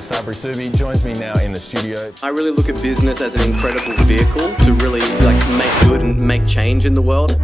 Sabri Suby joins me now in the studio. I really look at business as an incredible vehicle to really make good and make change in the world.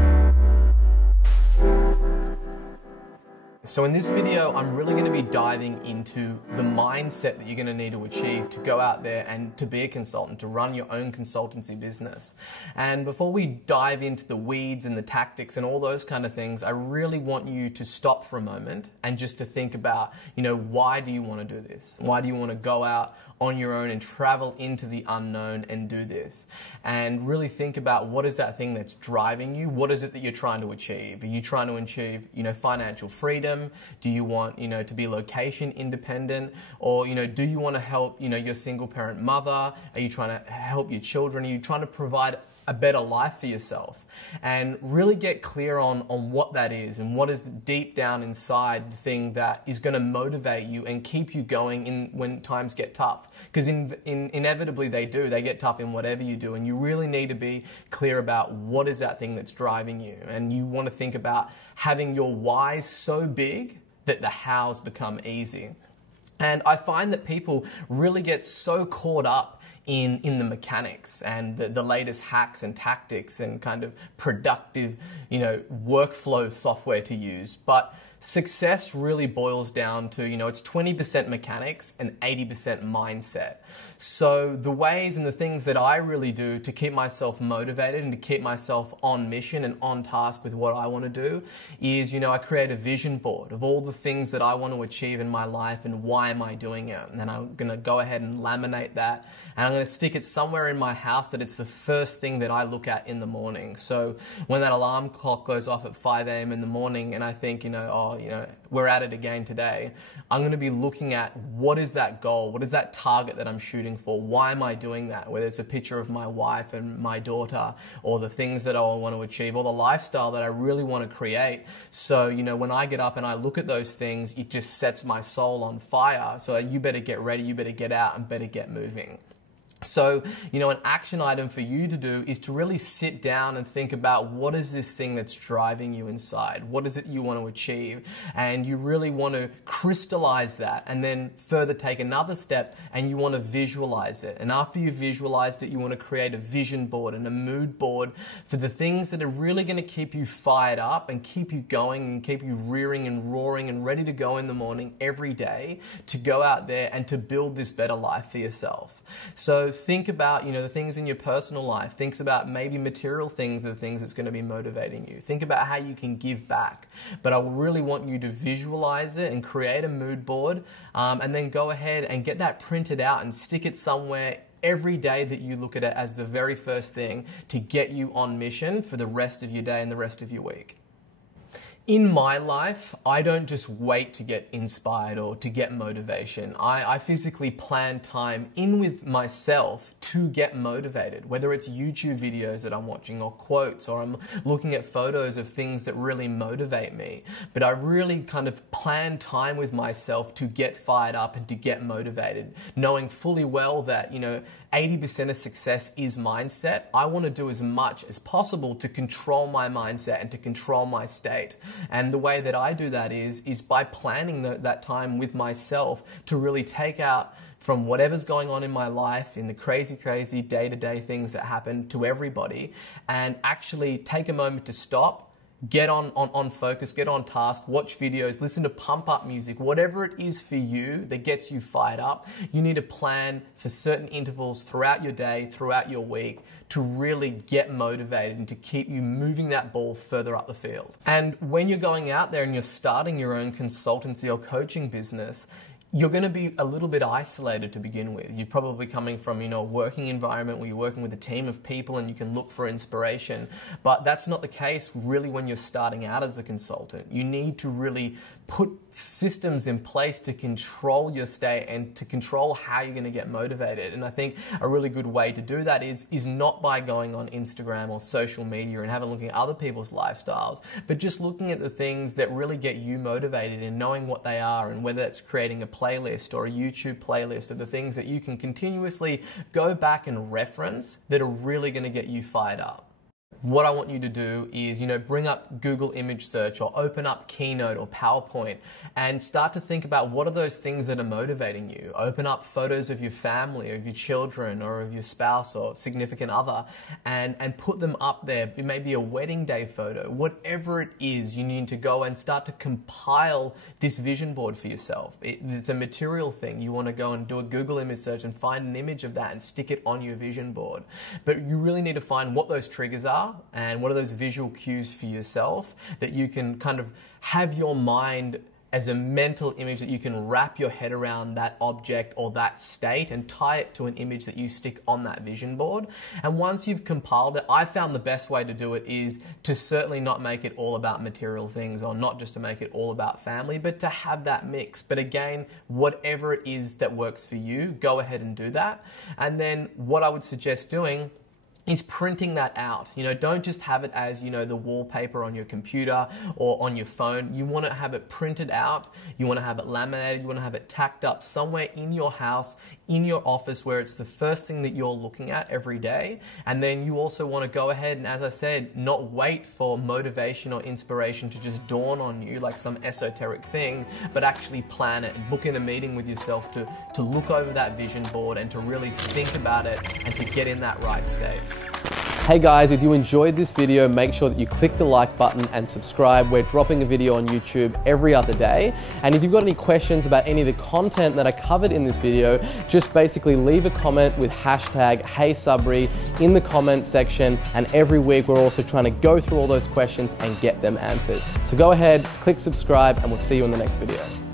So in this video, I'm really going to be diving into the mindset that you're going to need to achieve to go out there and to be a consultant, to run your own consultancy business. And before we dive into the weeds and the tactics and all those kind of things, I really want you to stop for a moment and just to think about, why do you want to do this? Why do you want to go out on your own and travel into the unknown and do this? And really think about what is that thing that's driving you? What is it that you're trying to achieve? Are you trying to achieve, financial freedom? Do you want, to be location independent? Or, do you want to help, your single parent mother? Are you trying to help your children? Are you trying to provide a better life for yourself? And really get clear on what that is and what is deep down inside the thing that is going to motivate you and keep you going when times get tough. Because inevitably they do. They get tough in whatever you do, and you really need to be clear about what is that thing that's driving you. And you want to think about having your whys so big that the hows become easy. And I find that people really get so caught up in the mechanics and the latest hacks and tactics and kind of productive, workflow software to use. But success really boils down to, it's 20% mechanics and 80% mindset. So the ways and the things that I really do to keep myself motivated and to keep myself on mission and on task with what I want to do is, I create a vision board of all the things that I want to achieve in my life and why am I doing it. And then I'm going to go ahead and laminate that, and I'm going to stick it somewhere in my house that it's the first thing that I look at in the morning. So when that alarm clock goes off at 5 a.m. in the morning and I think, we're at it again today, I'm going to be looking at what is that goal? What is that target that I'm shooting for? Why am I doing that? Whether it's a picture of my wife and my daughter, or the things that I want to achieve, or the lifestyle that I really want to create. So, when I get up and I look at those things, it just sets my soul on fire. So you better get ready, you better get out and better get moving. So, an action item for you to do is to really sit down and think about what is this thing that's driving you inside? What is it you want to achieve? And you really want to crystallize that and then further take another step and you want to visualize it. And after you've visualized it, you want to create a vision board and a mood board for the things that are really going to keep you fired up and keep you going and keep you rearing and roaring and ready to go in the morning every day to go out there and to build this better life for yourself. So think about, the things in your personal life. Think about maybe material things are the things that's going to be motivating you. Think about how you can give back. But I really want you to visualize it and create a mood board, and then go ahead and get that printed out and stick it somewhere every day that you look at it as the very first thing to get you on mission for the rest of your day and the rest of your week. In my life, I don't just wait to get inspired or to get motivation. I physically plan time in with myself to get motivated, whether it's YouTube videos that I'm watching or quotes, or I'm looking at photos of things that really motivate me. But I really kind of plan time with myself to get fired up and to get motivated, knowing fully well that, 80% of success is mindset. I want to do as much as possible to control my mindset and to control my state. And the way that I do that is by planning that time with myself to really take out from whatever's going on in my life, in the crazy day-to-day things that happen to everybody, and actually take a moment to stop, get on focus, get on task, watch videos, listen to pump up music, whatever it is for you that gets you fired up. You need to plan for certain intervals throughout your day, throughout your week, to really get motivated and to keep you moving that ball further up the field. And when you're going out there and you're starting your own consultancy or coaching business, you're going to be a little bit isolated to begin with. You're probably coming from, a working environment where you're working with a team of people and you can look for inspiration. But that's not the case really when you're starting out as a consultant. You need to really put systems in place to control your state and to control how you're going to get motivated. And I think a really good way to do that is not by going on Instagram or social media and having a look at other people's lifestyles, but just looking at the things that really get you motivated and knowing what they are, and whether it's creating a playlist or a YouTube playlist of the things that you can continuously go back and reference that are really going to get you fired up. What I want you to do is, bring up Google image search or open up Keynote or PowerPoint and start to think about what are those things that are motivating you. Open up photos of your family, of your children, or of your spouse or significant other and put them up there. It may be a wedding day photo. Whatever it is, you need to go and start to compile this vision board for yourself. It's a material thing. You want to go and do a Google image search and find an image of that and stick it on your vision board. But you really need to find what those triggers are and what are those visual cues for yourself that you can kind of have your mind as a mental image that you can wrap your head around that object or that state and tie it to an image that you stick on that vision board. And once you've compiled it, I found the best way to do it is to certainly not make it all about material things or not just to make it all about family, but to have that mix. But again, whatever it is that works for you, go ahead and do that. And then what I would suggest doing is printing that out. Don't just have it as, the wallpaper on your computer or on your phone. You want to have it printed out. You want to have it laminated. You want to have it tacked up somewhere in your house, in your office, where it's the first thing that you're looking at every day. And then you also want to go ahead and, as I said, not wait for motivation or inspiration to just dawn on you like some esoteric thing, but actually plan it and book in a meeting with yourself to look over that vision board and to really think about it and to get in that right state. Hey guys, if you enjoyed this video, make sure that you click the like button and subscribe. We're dropping a video on YouTube every other day. And if you've got any questions about any of the content that I covered in this video, just basically leave a comment with hashtag #HeySabri in the comment section. And every week we're also trying to go through all those questions and get them answered. So go ahead, click subscribe, and we'll see you in the next video.